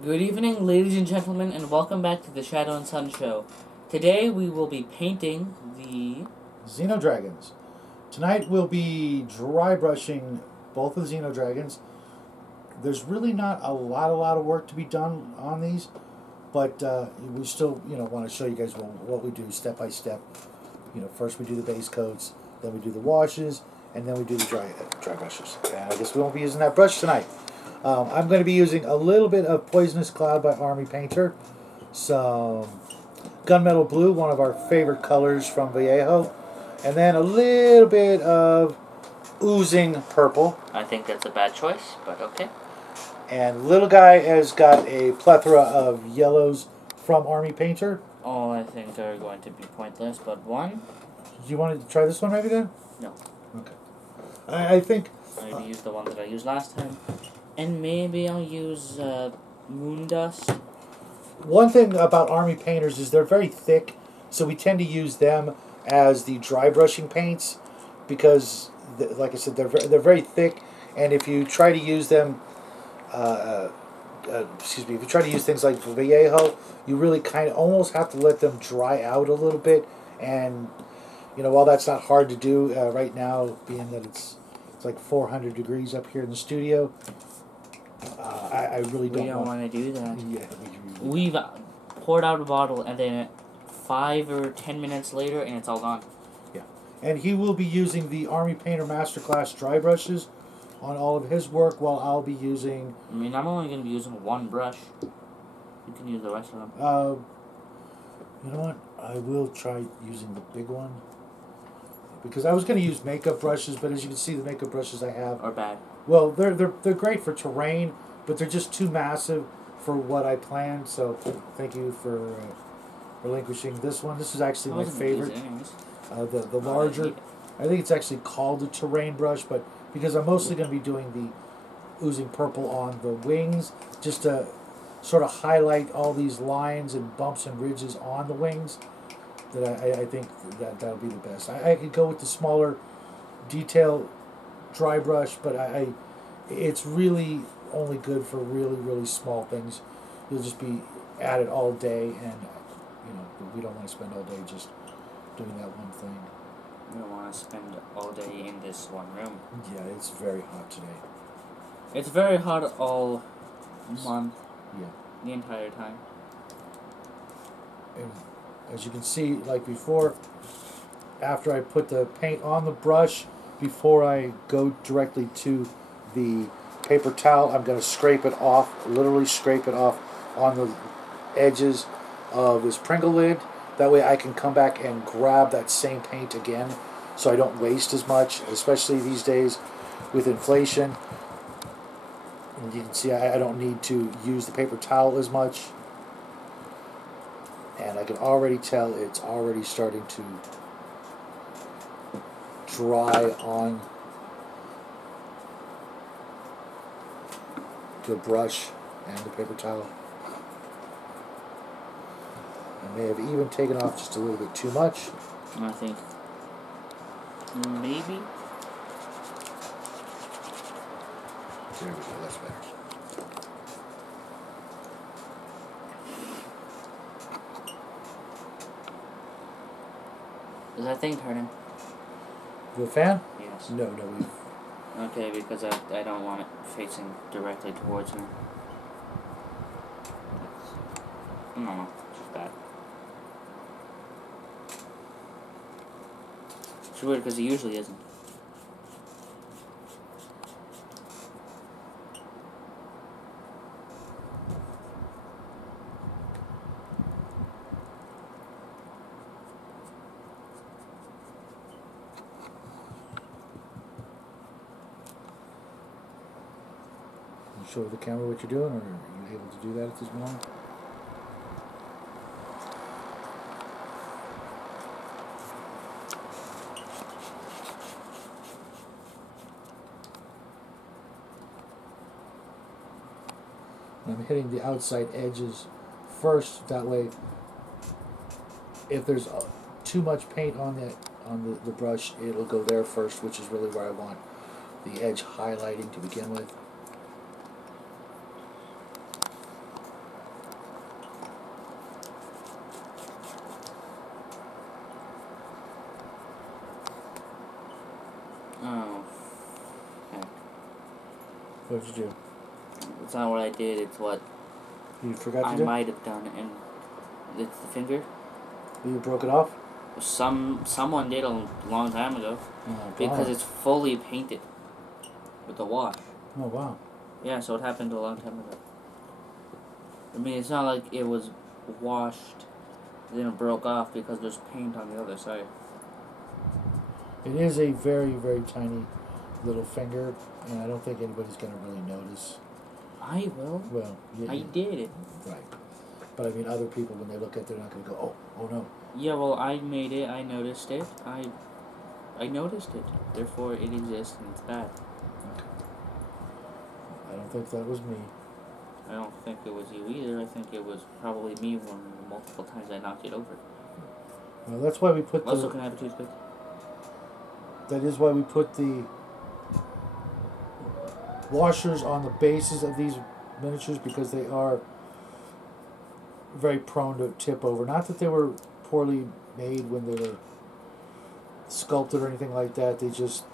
Good evening, ladies and gentlemen, and welcome back to the Shadow and Sun Show. Today we will be painting the XenoDragons. Tonight we'll be dry brushing both of the XenoDragons. There's really not a lot of work to be done on these, but we still, want to show you guys what we do step by step. First we do the base coats, then we do the washes, and then we do the dry brushes. And I guess we won't be using that brush tonight. I'm going to be using a little bit of Poisonous Cloud by Armypainter, some Gunmetal Blue, one of our favorite colors from Vallejo, and then a little bit of Oozing Purple. I think that's a bad choice, but okay. And little guy has got a plethora of yellows from Armypainter. All I think are going to be pointless, but one? You want to try this one maybe then? No. Okay. I think... Maybe use the one that I used last time. And maybe I'll use Moon Dust. One thing about Army Painters is they're very thick, so we tend to use them as the dry brushing paints because, like I said, they're very thick, and if you try to use them, if you try to use things like Vallejo, you really kind of almost have to let them dry out a little bit, and while that's not hard to do right now, being that it's like 400 degrees up here in the studio, I really don't. We don't want to do that. Yeah, We've poured out a bottle, and then 5 or 10 minutes later, and it's all gone. Yeah, and he will be using the Armypainter Masterclass dry brushes on all of his work, while I'll be using... I mean, I'm only going to be using one brush. You can use the rest of them. You know what? I will try using the big one. Because I was going to use makeup brushes, but as you can see, the makeup brushes I have... Or bad. Well, they're great for terrain, but they're just too massive for what I planned, so thank you for relinquishing this one. This is actually my favorite. The larger... I think it's actually called a terrain brush, but because I'm mostly going to be doing the Oozing Purple on the wings, just to sort of highlight all these lines and bumps and ridges on the wings, that I think that'll be the best. I could go with the smaller detail dry brush, but it's really only good for really small things. You'll just be at it all day, and we don't want to spend all day just doing that one thing. We don't want to spend all day in this one room. Yeah, it's very hot today. It's very hot all month. Yeah. The entire time. And as you can see, like before, after I put the paint on the brush, before I go directly to the paper towel, I'm going to scrape it off, literally scrape it off on the edges of this Pringle lid. That way I can come back and grab that same paint again, so I don't waste as much, especially these days with inflation. And you can see I don't need to use the paper towel as much. And I can already tell it's already starting to dry on the brush and the paper towel. I may have even taken off just a little bit too much. I think maybe. There we go, that's better. Is that thing turning? The fan? Yes. No, we... Okay, because I don't want it facing directly towards me. No, it's just bad. It's weird because it usually isn't. You show the camera what you're doing, or are you able to do that at this moment? I'm hitting the outside edges first. That way, if there's too much paint on the brush, it'll go there first, which is really where I want the edge highlighting to begin with. What did you do? It's not what I did, it's what You forgot to I do? might have done, and it's the finger. You broke it off? Someone did a long time ago. Oh, because it's fully painted with the wash. Oh, wow. Yeah, so it happened a long time ago. I mean, it's not like it was washed, then it broke off because there's paint on the other side. It is a very, very tiny little finger, and I don't think anybody's going to really notice. I will. Well, I did it. Right. But I mean, other people, when they look at it, they're not going to go, oh no. Yeah, well, I made it, I noticed it, I noticed it. Therefore, it exists, and it's bad. Okay. I don't think that was me. I don't think it was you either. I think it was probably me one of the multiple times I knocked it over. Well, that's why we put Also, can I have a toothpick? That is why we put the washers on the bases of these miniatures, because they are very prone to tip over. Not that they were poorly made when they were sculpted or anything like that. They just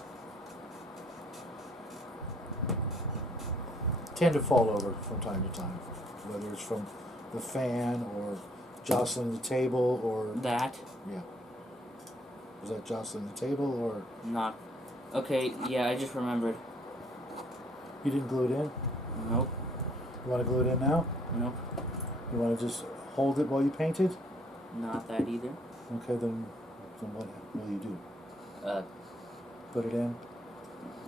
tend to fall over from time to time, whether it's from the fan or jostling the table or... That? Yeah. Was that jostling the table or... Not. Okay, yeah, I just remembered. You didn't glue it in? Nope. You want to glue it in now? Nope. You want to just hold it while you paint it? Not that either. Okay, then what will you do? Put it in?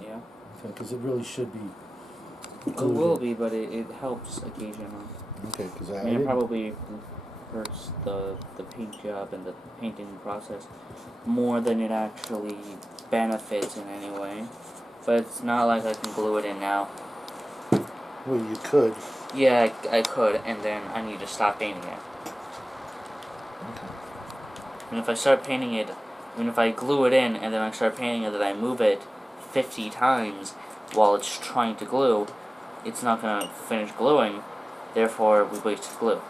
Yeah. Okay, because it really should be It glued will in. be, but it helps occasionally. Okay, because I mean, it probably hurts the paint job and the painting process more than it actually benefits in any way. But it's not like I can glue it in now. Well, you could. Yeah, I could, and then I need to stop painting it. Okay. And if I start painting it, if I glue it in and then I start painting it, then I move it 50 times while it's trying to glue, it's not going to finish gluing, therefore we wasted glue.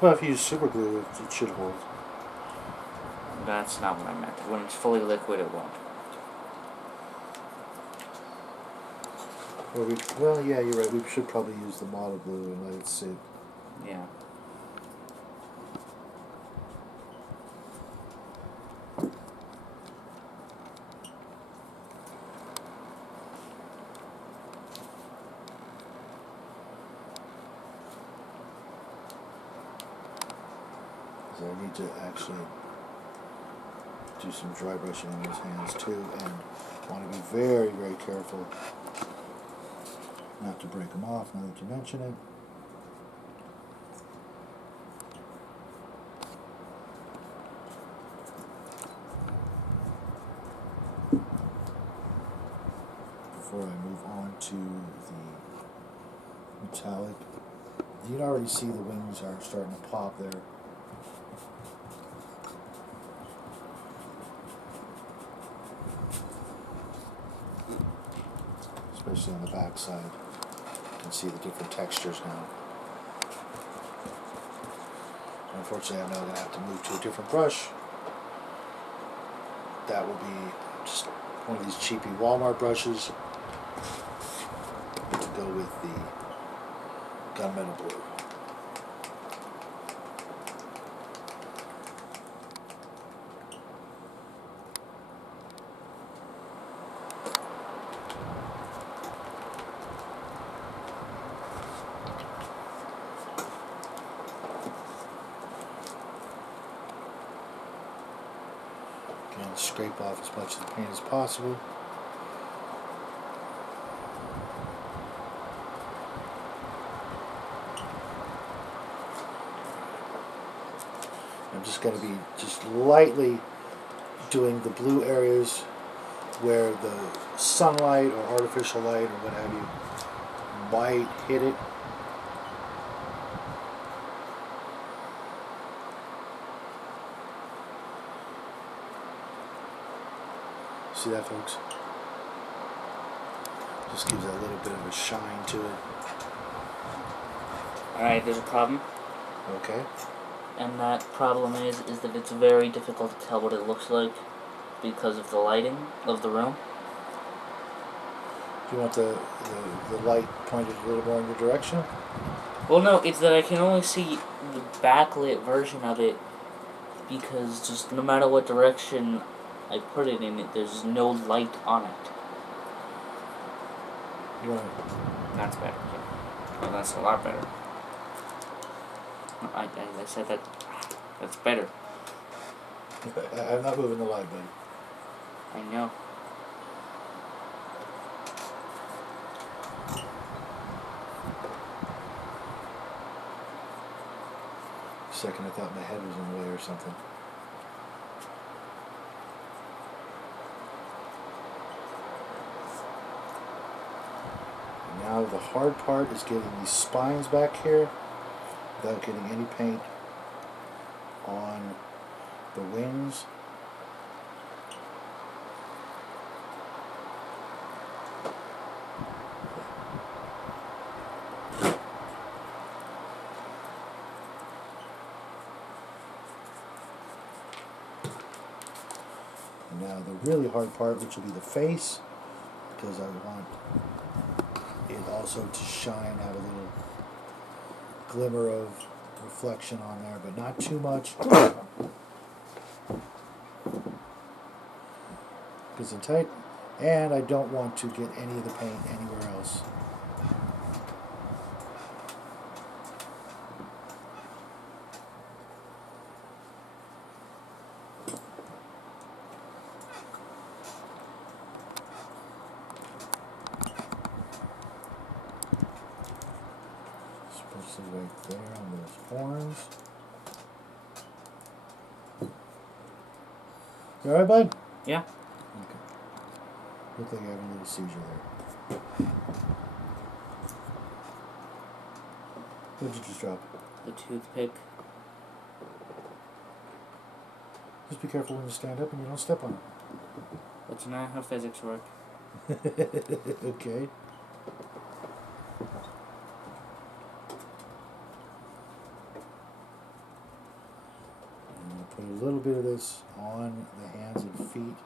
Well, if you use super glue, it should hold. That's not what I meant. When it's fully liquid, it won't. Well, yeah, you're right. We should probably use the model glue and let it sit. Yeah. So I need to actually do some dry brushing on those hands too, and want to be very, very careful not to break them off now that you mention it. Before I move on to the metallic, you can already see the wings are starting to pop there. Especially on the back side. You can see the different textures now. Unfortunately, I'm now going to have to move to a different brush. That will be just one of these cheapy Walmart brushes to go with the gunmetal blue. Again, scrape off as much of the paint as possible. I'm just going to be just lightly doing the blue areas where the sunlight or artificial light or what have you might hit it. See that, folks? Just gives a little bit of a shine to it. Alright, there's a problem. Okay. And that problem is that it's very difficult to tell what it looks like because of the lighting of the room. Do you want the light pointed a little more in your direction? Well, no, it's that I can only see the backlit version of it because just no matter what direction I put it in, there's no light on it. Right. That's better. Yeah. Well, that's a lot better. I said that. That's better. I'm not moving the light, buddy. I know. For a second, I thought my head was in the way or something. And now the hard part is getting these spines back here without getting any paint on the wings. And now the really hard part, which will be the face, because I want it also to shine, have a little glimmer of reflection on there, but not too much. Because it's tight, and I don't want to get any of the paint anywhere else. Especially right there on those horns. You alright, bud? Yeah. Okay. Looked like I have a little seizure there. What did you just drop? The toothpick. Just be careful when you stand up and you don't step on That's not how physics work. it. Okay. I'm going to put a little bit of this on the hands and feet,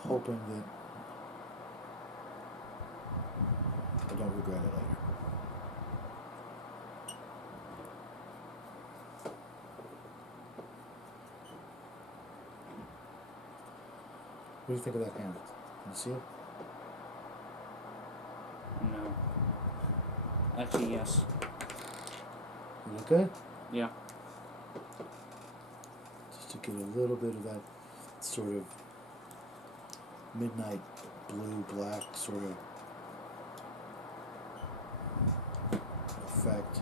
hoping that I don't regret it later. What do you think of that hand? Can you see it? No. Actually, yes. You look good? Yeah. Just to get a little bit of that sort of midnight blue, black sort of effect.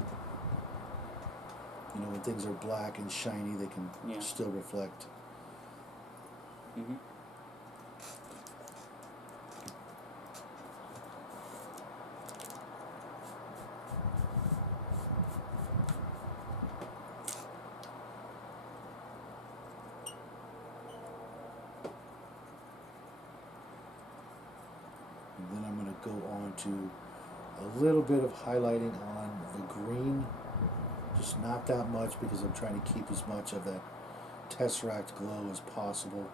You know, when things are black and shiny, they can still reflect. Mm-hmm. And then I'm going to go on to a little bit of highlighting on the green. Just not that much because I'm trying to keep as much of that tesseract glow as possible.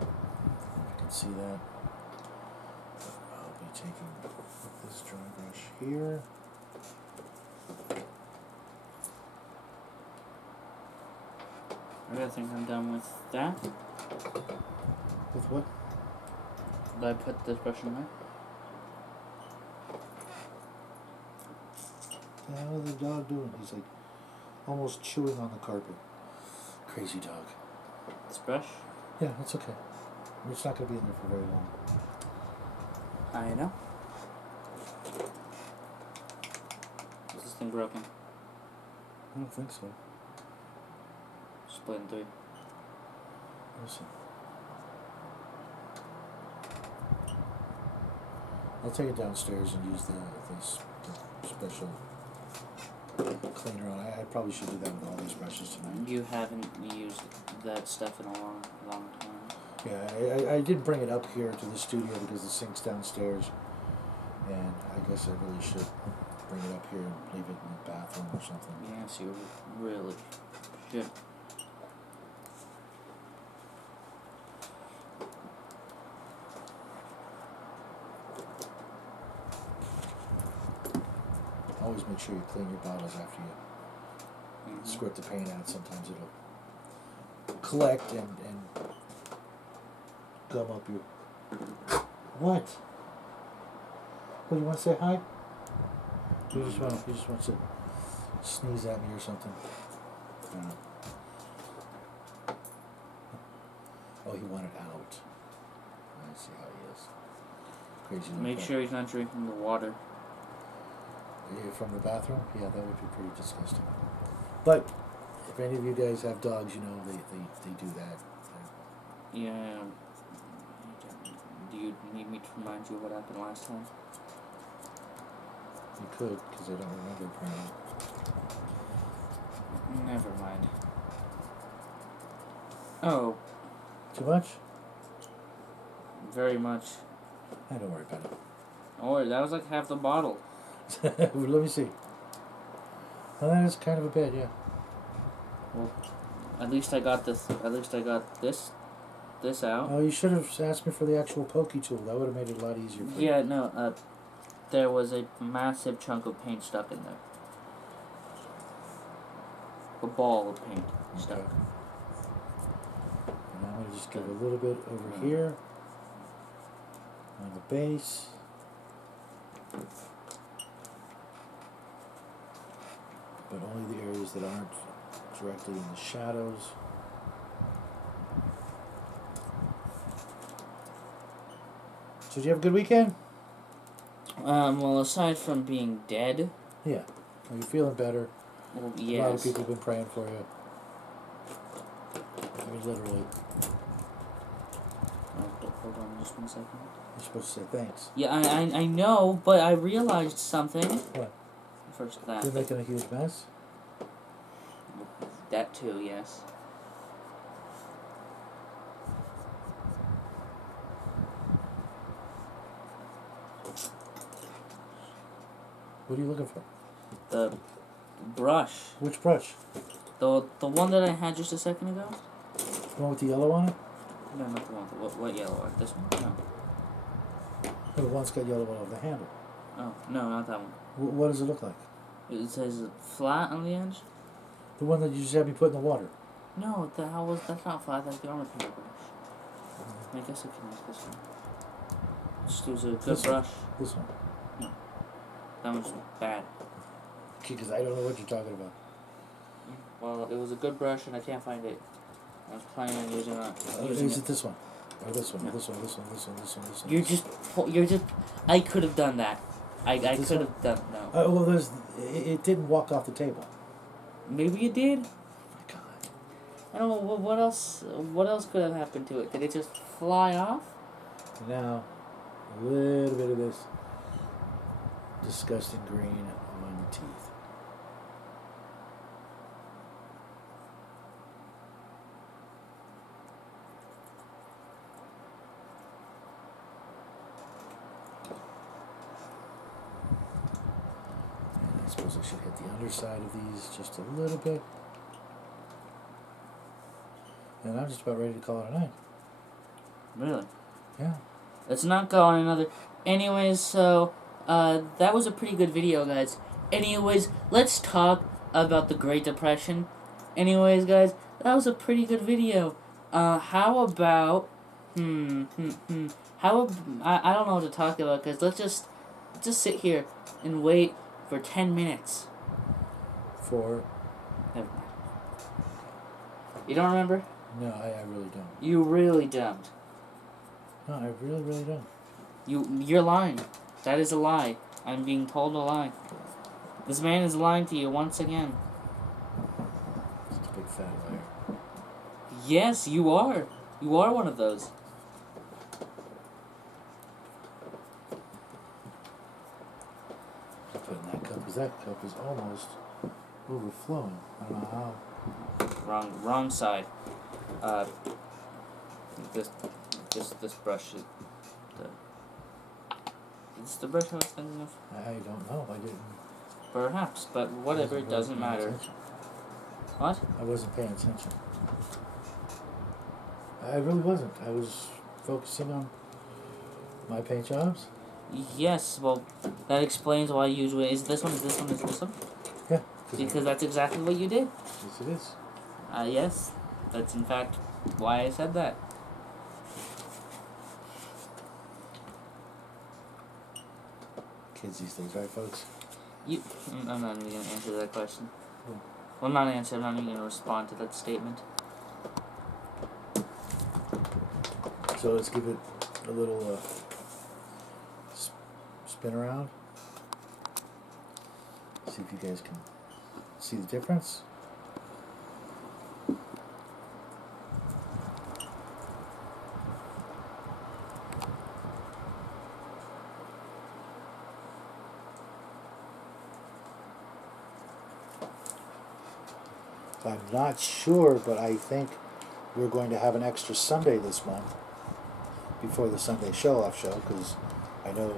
You can see that. I'll be taking this dry brush here. I think I'm done with that. With what? Did I put this brush in there? What the hell is the dog doing? He's like almost chewing on the carpet. Crazy dog. This brush? Yeah, it's okay. It's not going to be in there for very long. I know. Is this thing broken? I don't think so. Split in three. Listen. I'll take it downstairs and use the special cleaner on it. I probably should do that with all these brushes tonight. You haven't used that stuff in a long time. Yeah, I did bring it up here to the studio because the sink's downstairs, and I guess I really should bring it up here and leave it in the bathroom or something. Yes, you really should. Always make sure you clean your bottles after you squirt the paint out. Sometimes it'll collect and gum up your... What? What, you want to say hi? You just want to sneeze at me or something? I don't know. Oh, he wanted out. I see how he is. Crazy. Make sure he's not drinking the water. From the bathroom? Yeah, that would be pretty disgusting. But if any of you guys have dogs, you know they do that. Yeah. Do you need me to remind you of what happened last time? You could, because I don't remember apparently. Never mind. Oh. Too much? Very much. Don't worry about it. Oh, that was like half the bottle. Let me see. Well, that is kind of a bit, yeah. Well, at least I got this. At least I got this out. Oh, you should have asked me for the actual pokey tool. That would have made it a lot easier for you. Yeah, no. There was a massive chunk of paint stuck in there. A ball of paint stuck. Okay. And I'm going to just give a little bit over here on the base. But only the areas that aren't directly in the shadows. So did you have a good weekend? Well, aside from being dead. Yeah. Are you feeling better? Well, yes. A lot of people have been praying for you. I mean, literally. Hold on just 1 second. You're supposed to say thanks. Yeah, I know, but I realized something. What? First that. You're making a huge mess? That too, yes. What are you looking for? The brush. Which brush? The one that I had just a second ago? The one with the yellow on it? No, not the one. What yellow one? This one? No. No, the one's got yellow all over the handle. Oh, no, not that one. What does it look like? It says flat on the edge? The one that you just had me put in the water. No, that's not flat, that's the Armypainter brush. I guess I can use this one. Just use a good This brush. This one. No. That one's bad. Because I don't know what you're talking about. Well, it was a good brush and I can't find it. I was planning on using it. Is it this one? Or this one? No. Or this one? This one? This one? This one? This one? You're just. I could have done that. I could have done no. Well, it didn't walk off the table. Maybe it did. Oh my God. I don't know what else. What else could have happened to it? Did it just fly off? Now, a little bit of this disgusting green on the teeth. And I suppose I should hit the underside of these just a little bit. And I'm just about ready to call it a night. Really? Yeah. Let's not go on another. Anyways, so that was a pretty good video, guys. Anyways, let's talk about the Great Depression. Anyways, guys, that was a pretty good video. How about I don't know what to talk about, guys. Let's just sit here and wait for 10 minutes. For? Never mind. You don't remember? No, I really don't. You really don't. No, I really, really don't. You're lying. That is a lie. I'm being told a lie. This man is lying to you once again. Such a big fat liar. Yes, you are. You are one of those. Put in that cup, because that cup is almost overflowing. I don't know how. Wrong side. This brush is the brush I was thinking of. I don't know. I didn't. Perhaps, but whatever, it doesn't matter. Attention. What? I wasn't paying attention. I really wasn't. I was focusing on my paint jobs. Yes, well, that explains why you usually... Is this one? Yeah. Because that's exactly what you did. Yes, it is. Yes. That's in fact why I said that. Kids these days, right, folks? I'm not even going to answer that question. Yeah. Well, not answer, I'm not even going to respond to that statement. So let's give it a little spin around. See if you guys can see the difference. I'm not sure, but I think we're going to have an extra Sunday this month before the Sunday show-off show, because I know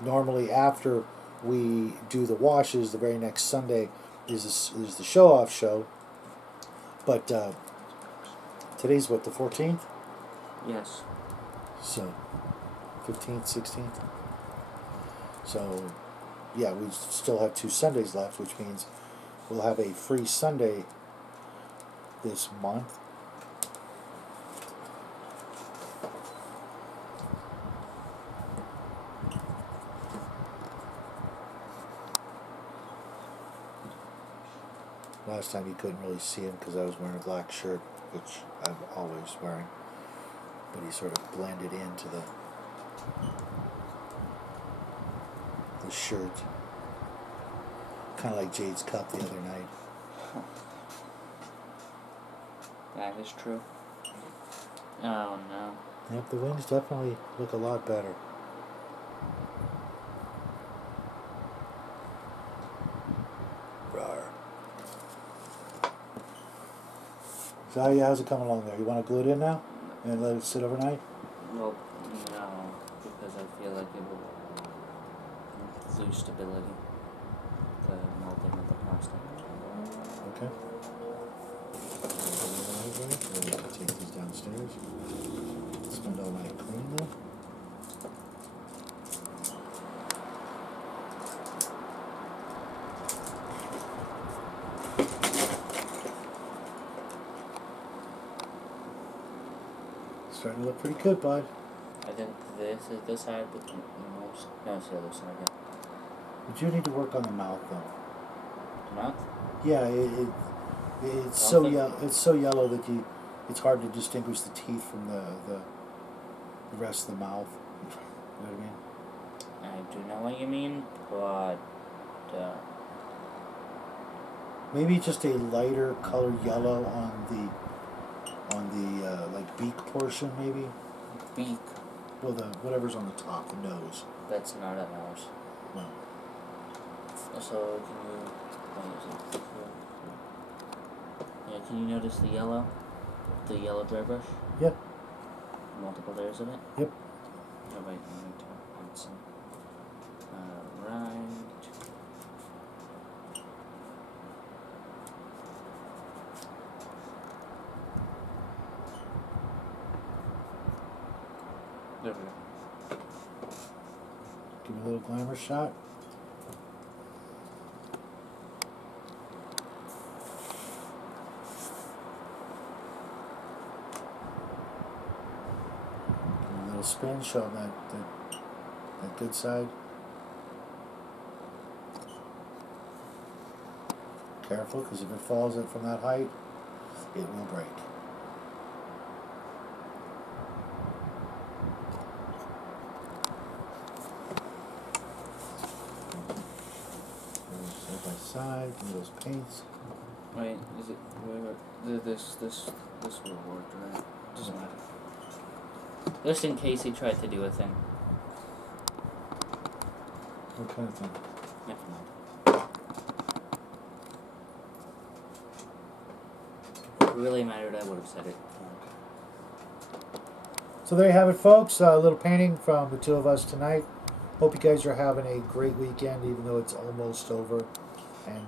normally after we do the washes, the very next Sunday is the show-off show. But today's what, the 14th? Yes. So 15th, 16th. So yeah, we still have 2 Sundays left, which means we'll have a free Sunday this month. Last time you couldn't really see him because I was wearing a black shirt, which I'm always wearing. But he sort of blended into the shirt. Kind of like Jade's cup the other night. That is true. Oh no. Yep, the wings definitely look a lot better. Rawr. So yeah, how's it coming along there? You want to glue it in now and let it sit overnight? Well, no, because I feel like it will lose stability. The molding of the plastic. Okay. I'll take these downstairs. Spend all night cleaning them. Starting to look pretty good, bud. I think this is the side with the most... No, it's the other side, yeah. But you need to work on the mouth, though. Mouth? Yeah, it's so yellow. It's so yellow that it's hard to distinguish the teeth from the rest of the mouth. You know what I mean? I do know what you mean, but maybe just a lighter color yellow on the like beak portion, maybe. beak. Well, the whatever's on the top, the nose. That's not a nose. No. So can you notice the yellow? The yellow dry brush? Yep. Multiple layers of it? Yep. Oh wait, I need to add some. Right. There we go. Give me a little glamour shot. Give me a little spin, show them that good side. Careful, because if it falls in from that height, it will break. Side by side, give me those paints. Wait, is it? Wait. This will work, right? Doesn't matter. Just in case he tried to do a thing. What kind of thing? Never mind. If it really mattered, I would have said it. So there you have it, folks. A little painting from the two of us tonight. Hope you guys are having a great weekend, even though it's almost over. And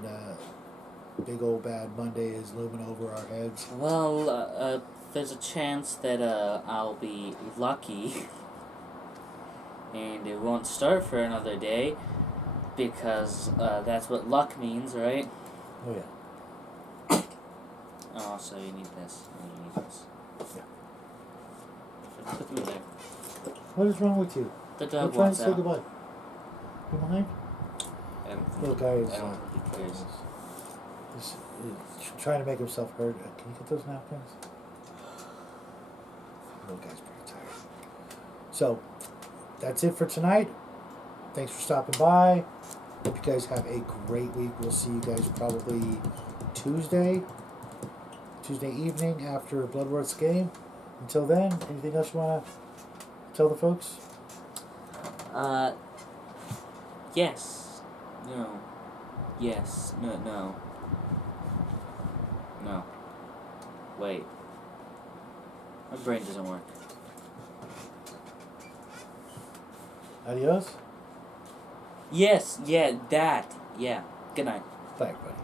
big old bad Monday is looming over our heads. Well, there's a chance that I'll be lucky and it won't start for another day because that's what luck means, right? Oh yeah. Oh, so you need this. You need this. Yeah. Put them in there. What is wrong with you? The I'm dog trying to wants say out. goodbye. You mind? Little guy is I don't think he cares. is trying to make himself heard. Can you get those napkins? Little guy's pretty tired. So, that's it for tonight. Thanks for stopping by. Hope you guys have a great week. We'll see you guys probably Tuesday evening after Bloodworth's game. Until then, anything else you want to tell the folks? Yes. No. Yes. No. No. No. Wait. My brain doesn't work. Adios. Yes. Yeah. That. Yeah. Good night. Bye, everybody.